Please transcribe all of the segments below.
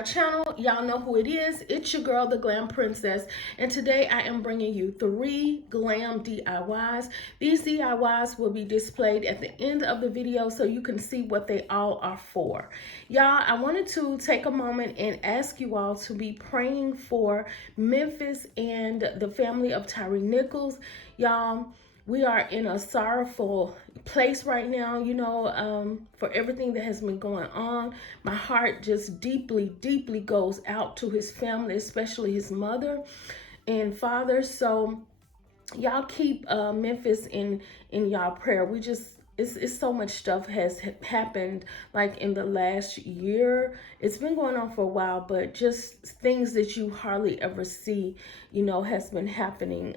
my channel. Y'all know who it is. It's your girl, the Glam Princess. And today I am bringing you 3 glam DIYs. These DIYs will be displayed at the end of the video so you can see what they all are for. Y'all, I wanted to take a moment and ask you all to be praying for Memphis and the family of Tyree Nichols. Y'all, we are in a sorrowful place right now, for everything that has been going on. My heart just deeply, deeply goes out to his family, especially his mother and father. So y'all keep Memphis in y'all prayer. It's so much stuff has happened like in the last year. It's been going on for a while, but just things that you hardly ever see, has been happening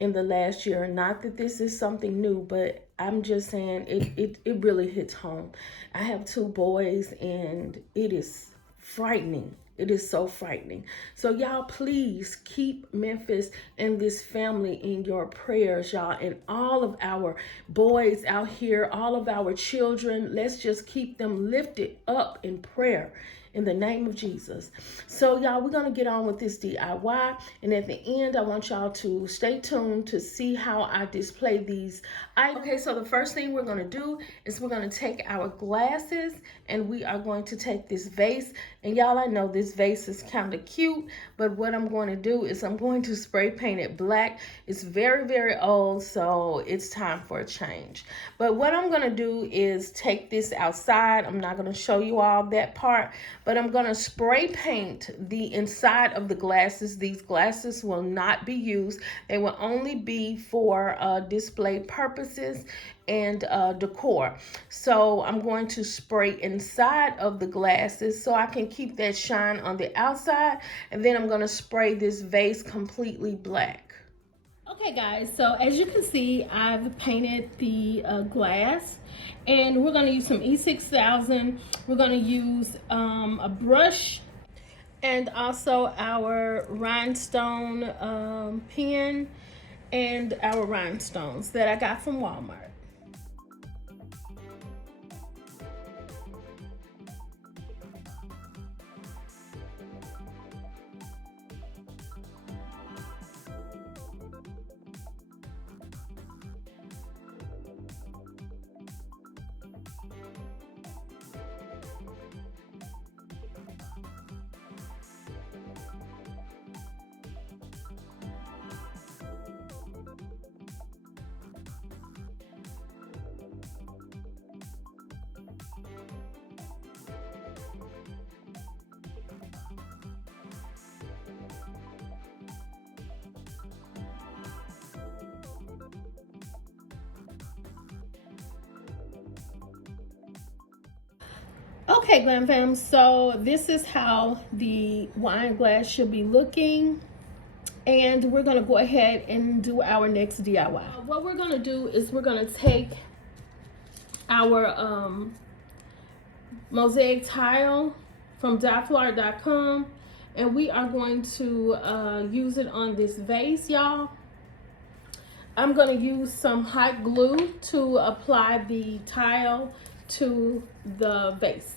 in the last year. Not that this is something new, but I'm just saying it really hits home. I have 2 boys and it is frightening. It is so frightening. So y'all, please keep Memphis and this family in your prayers, y'all, and all of our boys out here, all of our children. Let's just keep them lifted up in prayer in the name of Jesus. So y'all, we're gonna get on with this DIY, and at the end I want y'all to stay tuned to see how I display these items. Okay, so the first thing we're gonna do is we're gonna take our glasses and we are going to take this vase. And y'all, I know this vase is kind of cute, but what I'm going to do is I'm going to spray paint it black. It's very, very old, so it's time for a change. But what I'm gonna do is take this outside. I'm not gonna show you all that part, but I'm gonna spray paint the inside of the glasses. These glasses will not be used. They will only be for display purposes and decor. So I'm going to spray inside of the glasses so I can keep that shine on the outside, and then I'm going to spray this vase completely black. Okay guys, so as you can see, I've painted the glass, and we're going to use some E6000. We're going to use a brush and also our rhinestone pen and our rhinestones that I got from Walmart. Okay, Glam Fam, so this is how the wine glass should be looking. And we're gonna go ahead and do our next DIY. What we're gonna do is we're gonna take our mosaic tile from dieflower.com, and we are going to use it on this vase, y'all. I'm gonna use some hot glue to apply the tile to the vase.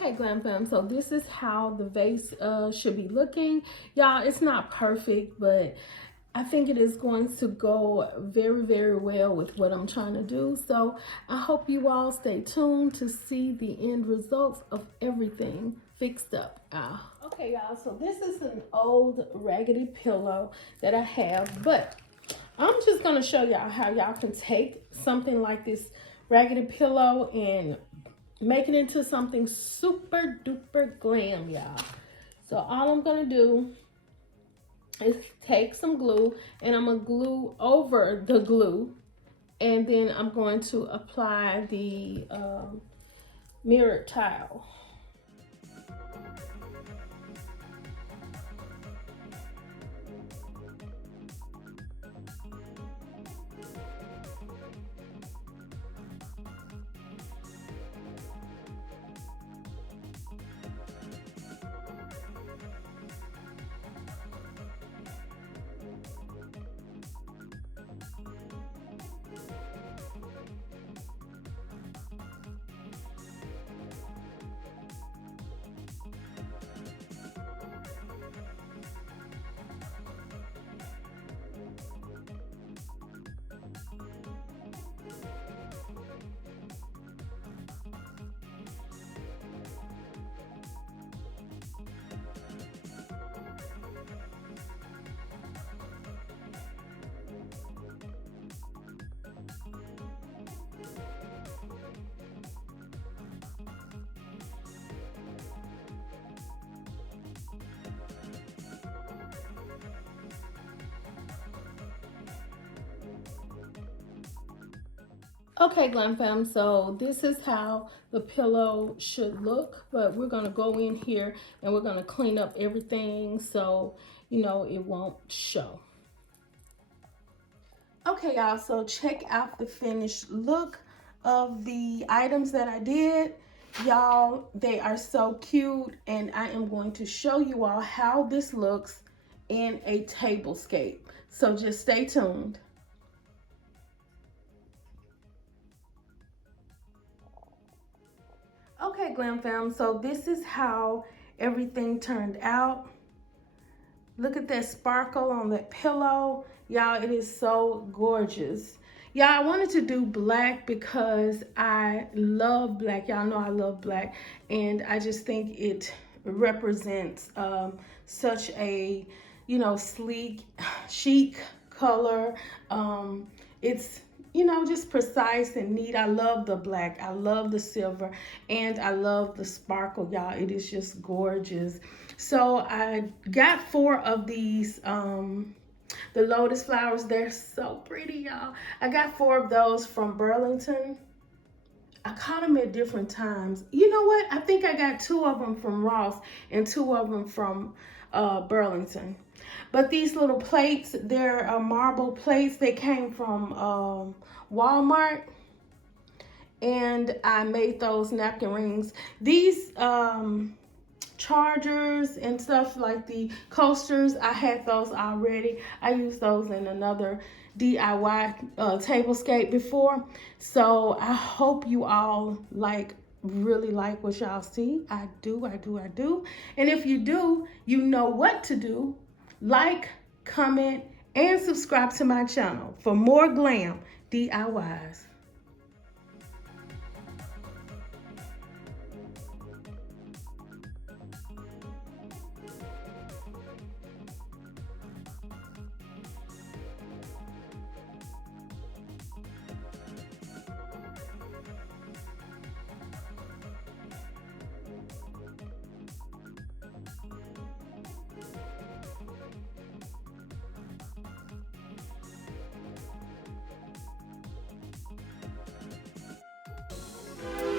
Okay, Glam Fam, so this is how the vase should be looking. Y'all, it's not perfect, but I think it is going to go very, very well with what I'm trying to do. So I hope you all stay tuned to see the end results of everything fixed up. Okay, y'all, so this is an old raggedy pillow that I have, but I'm just going to show y'all how y'all can take something like this raggedy pillow and make it into something super duper glam, y'all. So all I'm gonna do is take some glue and I'm gonna glue over the glue, and then I'm going to apply the mirrored tile. Okay, Glam Fam, so this is how the pillow should look, but we're going to go in here and we're going to clean up everything so, you know, it won't show. Okay, y'all, so check out the finished look of the items that I did. Y'all, they are so cute, and I am going to show you all how this looks in a tablescape. So just stay tuned. Okay, Glam Fam, so this is how everything turned out. Look at that sparkle on that pillow. Y'all, it is so gorgeous. Y'all, I wanted to do black because I love black. Y'all know I love black, and I just think it represents such a, you know, sleek, chic color. It's, you know, just precise and neat. I love the black, I love the silver, and I love the sparkle, y'all. It is just gorgeous. So I got 4 of these, the lotus flowers. They're so pretty, y'all. I got 4 of those from Burlington. I caught them at different times. You know what? I think I got 2 of them from Ross and 2 of them from Burlington. But these little plates, they're marble plates. They came from Walmart. And I made those napkin rings. These chargers and stuff like the coasters, I had those already. I used those in another DIY tablescape before. So I hope you all really like what y'all see. I do. And if you do, you know what to do. Like, comment, and subscribe to my channel for more glam DIYs.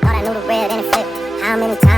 Thought I knew the red and it flipped. How many times